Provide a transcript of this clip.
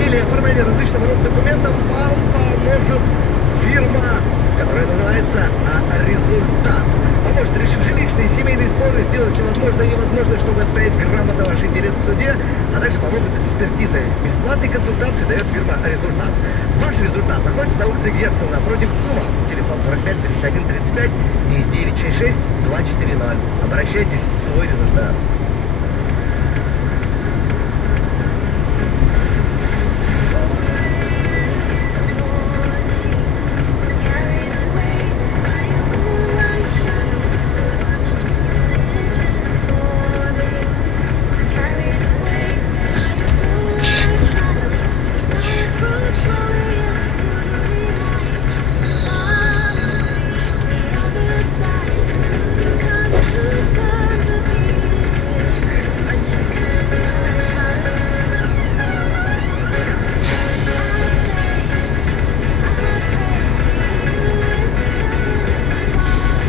или оформление различного рода документов вам поможет фирма, которая называется «Результат». Поможет решить жилищные и семейные споры, сделать все возможное и невозможное, чтобы отстоять грамотно ваши интересы в суде, а также помогут экспертизы. Бесплатные консультации дает фирма «Результат». Ваш результат находится на улице Герцена напротив ЦУМа. Телефон 45 31 35 и 966 240. Обращайтесь в свой результат.